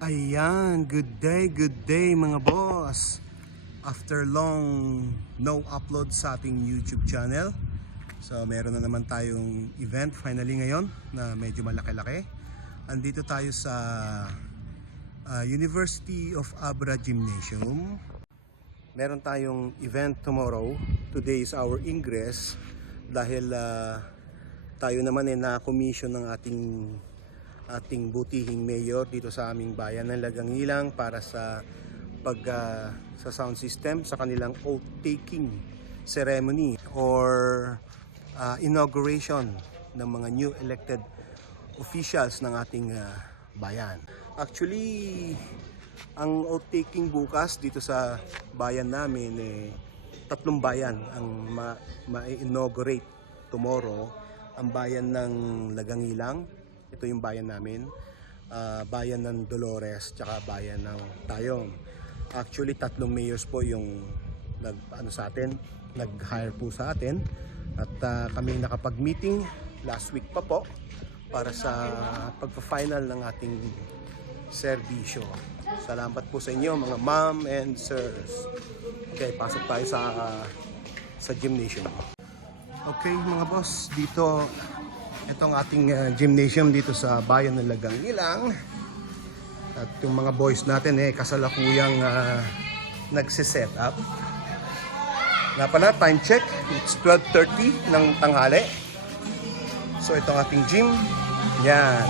Ayan, good day mga boss. After long no upload sa ating YouTube channel. So meron na naman tayong event finally ngayon na medyo malaki-laki. Andito tayo sa University of Abra Gymnasium. Meron tayong event tomorrow. Today is our ingress dahil tayo naman na-commission ng ating butihing mayor dito sa aming bayan ng Lagangilang para sa sa sound system sa kanilang oath taking ceremony or inauguration ng mga new elected officials ng ating bayan. Actually, ang oath taking bukas dito sa bayan namin tatlong bayan ang ma-inaugurate tomorrow. Ang bayan ng Lagangilang, ito yung bayan namin, bayan ng Dolores, tsaka bayan ng Tayong. Actually, tatlong mayors po yung nag-hire po sa atin. At kami nakapag-meeting last week pa po para sa pagpa-final ng ating serbisyo. Salamat po sa inyo mga ma'am and sirs. Okay, pasok tayo sa gymnasium. Okay mga boss, dito itong ating gymnasium dito sa bayan ng Lagangilang. At yung mga boys natin kasalukuyang nagsiset up. Nga pala, time check, it's 12:30 ng tanghali. So itong ating gym, yan.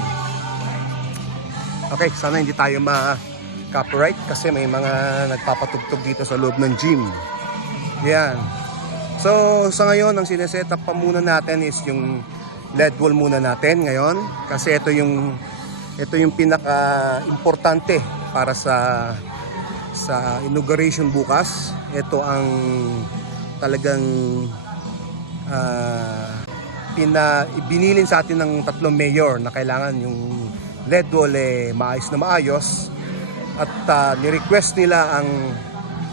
Okay, sana hindi tayo ma-copyright kasi may mga nagpapatugtog dito sa loob ng gym. Yan. So sa ngayon, ang sineset up pa muna natin is yung LED wall muna natin ngayon kasi ito yung pinaka-importante para sa inauguration bukas. Ito ang talagang binilin sa atin ng tatlong mayor na kailangan yung LED wall maayos na maayos at ni-request nila ang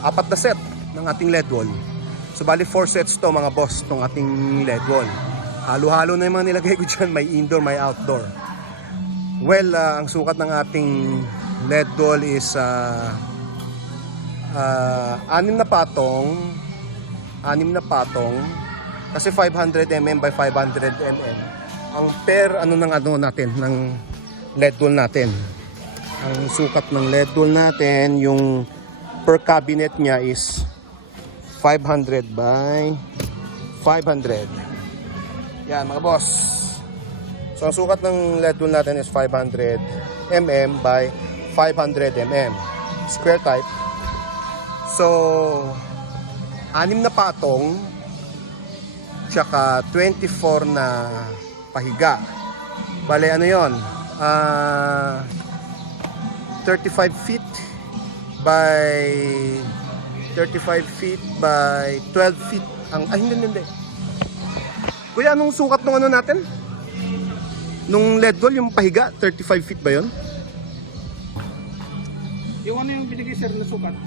4 na set ng ating LED wall. So bali 4 sets to mga boss, tong ating LED wall. Halo-halo na yung mga nilagay ko dyan. May indoor, may outdoor. Well, ang sukat ng ating LED wall is 6 na patong. 6 na patong. Kasi 500mm by 500mm. Ang per natin ng LED wall natin. Ang sukat ng LED wall natin, yung per cabinet niya is 500 by 500. Yan mga boss. So ang sukat ng LED wall natin is 500mm by 500mm. Square type. So 6 na patong tsaka 24 na pahiga. Bale ano yun? 35 feet by 12 feet. Hindi. Kuya, anong sukat nung natin? Nung LED wall, yung pahiga, 35 feet ba yun? Yung yung binigay sir na sukat?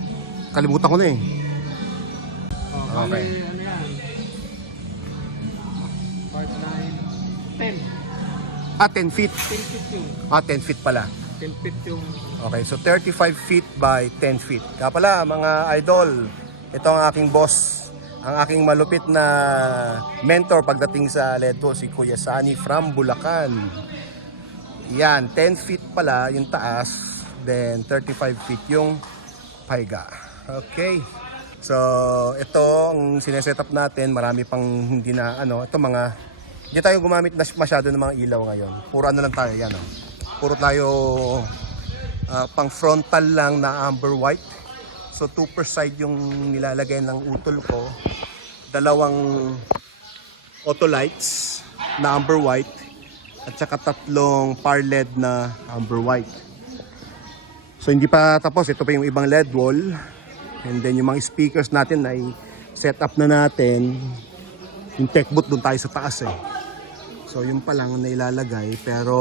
Kalimutan ko na Oh, okay. Ano yan? 5, 9, 10. 10 feet. 10 feet yung. 10 feet pala. 10 feet yung. Okay, so 35 feet by 10 feet. Kaya pala, mga idol, ito ang aking boss. Ang aking malupit na mentor pagdating sa LED wall, si Kuya Sani from Bulacan. Yan, 10 feet pala yung taas, then 35 feet yung pahiga. Okay. So, ito ang sineset up natin. Marami pang hindi na, hindi tayo gumamit na masyado ng mga ilaw ngayon. Puro lang tayo, yan Puro tayo pang frontal lang na amber white. So 2 per side yung nilalagay ng utol ko. 2 auto lights na amber white at saka 3 par LED na amber white. So hindi pa tapos, ito pa yung ibang LED wall. And then yung mga speakers natin ay set up na natin. Yung tech booth doon tayo sa taas So yung pa lang na ilalagay, pero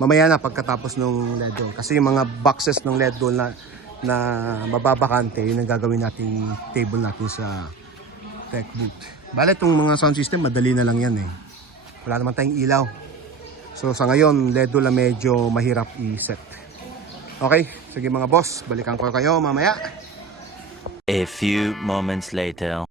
mamaya na pagkatapos ng LED wall. Kasi yung mga boxes ng LED wall na mababakante, yun ang gagawin natin table natin sa tech booth. Bale, itong mga sound system, madali na lang yan Wala naman tayong ilaw. So sa ngayon, LED wall medyo mahirap i-set. Okay, sige mga boss, balikan ko kayo mamaya. A few moments later.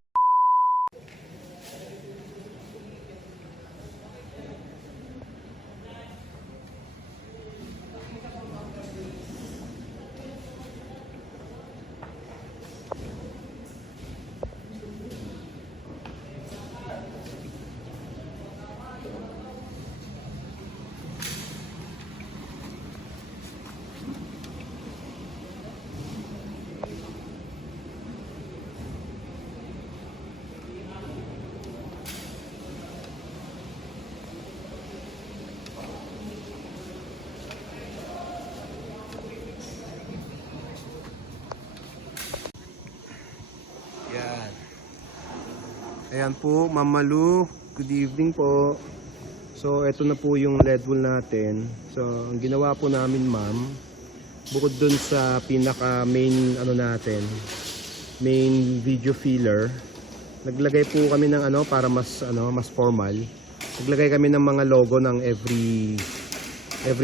Yan. Ayan po, Ma'am Malu. Good evening po. So, eto na po yung LED wall natin. So, ang ginawa po namin, ma'am, bukod dun sa pinaka main natin, main video filler, naglagay po kami ng para mas mas formal. Naglagay kami ng mga logo ng every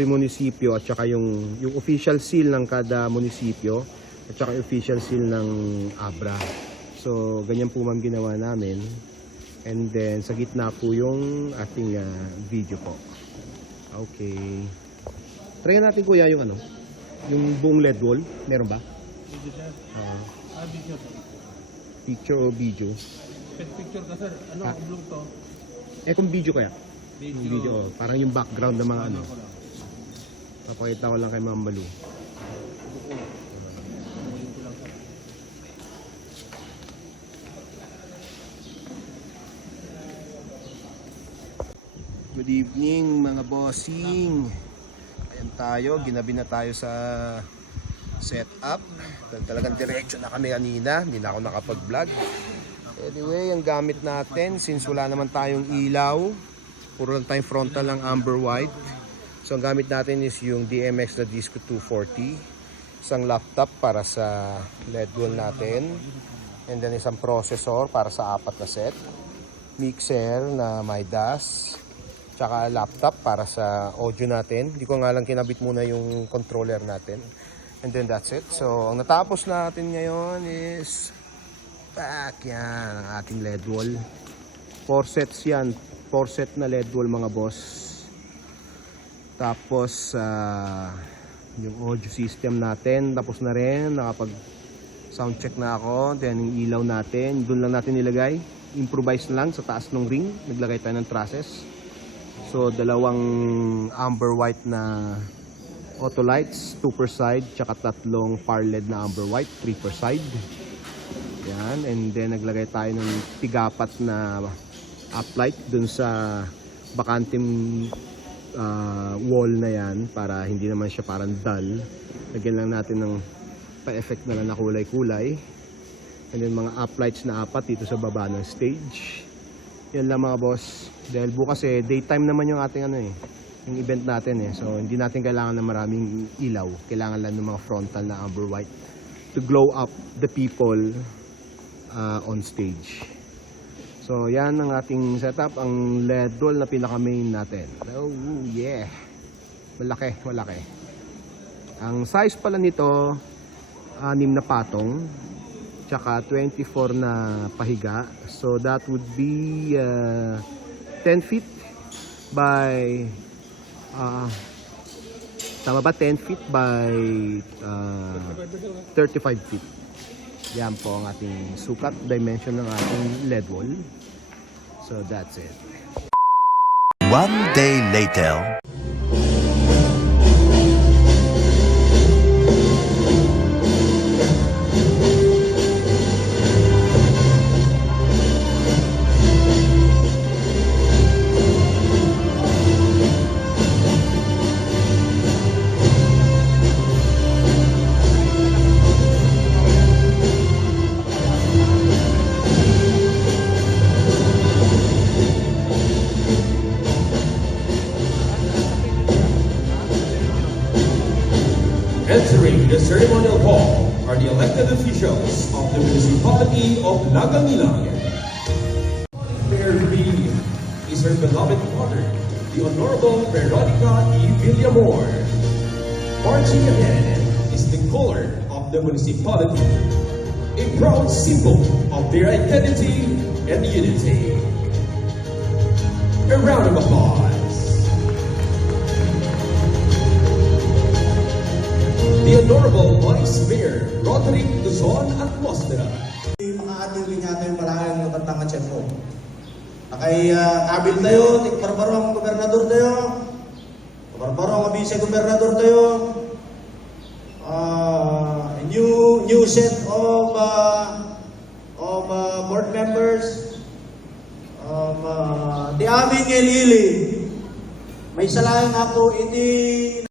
munisipyo at saka yung official seal ng kada munisipyo at saka yung official seal ng Abra. So, ganyan po ma'am ginawa namin. And then, sa gitna po yung ating video po. Okay. Try natin kuya yung yung buong LED wall. Meron ba? Video. Picture o video? Picture ka sir. Blue to? Kung video kaya? Yung Video. video, parang yung background ng mga Papakita ko lang kay Ma'am Malu. Good evening mga bossing. Ayan tayo, ginabi na tayo sa setup. Talagang diretso na kami kanina, hindi na ako nakapag-vlog. Anyway, ang gamit natin, since wala naman tayong ilaw, puro lang tayong frontal ng amber white. So ang gamit natin is yung DMX na Disco 240, isang laptop para sa LED wall natin, and then isang processor para sa 4 na set, mixer na may DAS, tsaka laptop para sa audio natin. Hindi ko nga lang kinabit muna yung controller natin. And then that's it. So, ang natapos natin ngayon is back. Yan, ang ating LED wall. 4 sets yan. 4 set na LED wall mga boss. Tapos, yung audio system natin. Tapos na rin. Nakapag sound check na ako. Then, yung ilaw natin. Doon lang natin nilagay. Improvise lang sa taas ng ring. Naglagay tayo ng trusses. So, dalawang amber white na auto lights, 2 per side, tsaka 3 par LED na amber white, 3 per side. Yan, and then naglagay tayo ng tigapat na uplight dun sa bakanting wall na yan para hindi naman siya parang dull. Lagyan lang natin ng pa-effect na lang na kulay-kulay. And then mga uplights na 4 dito sa baba ng stage. Yan lang mga boss. Dahil bukas daytime naman yung ating yung event natin So hindi natin kailangan ng maraming ilaw. Kailangan lang ng mga frontal na amber white to glow up the people on stage. So yan ang ating setup, ang LED wall na pinaka main natin. Oh yeah. Malaki, malaki. Ang size pala nito 6 na patong. Tsaka 24 na pahiga. So that would be 10 feet by tama ba? 10 feet by 35 feet. Yan po ang ating sukat, dimension ng ating LED wall. So that's it. One day later. Entering the ceremonial hall are the elected officials of the municipality of Lagangilang. Mayor B is her beloved mother, the Honorable Veronica E. Villamor. Marching ahead color of the municipality, a proud symbol of their identity and unity. A round of applause. The Honorable Vice Mayor Roderick Duzon Atmosfera. Makakatiling natin yung maraming matandang at chef ko. Kay kabil tayo, barbaro ang gobernador tayo, barbaro ang vice-gobernador tayo, new set of board members, di amin ngilili. May salayan ako, hindi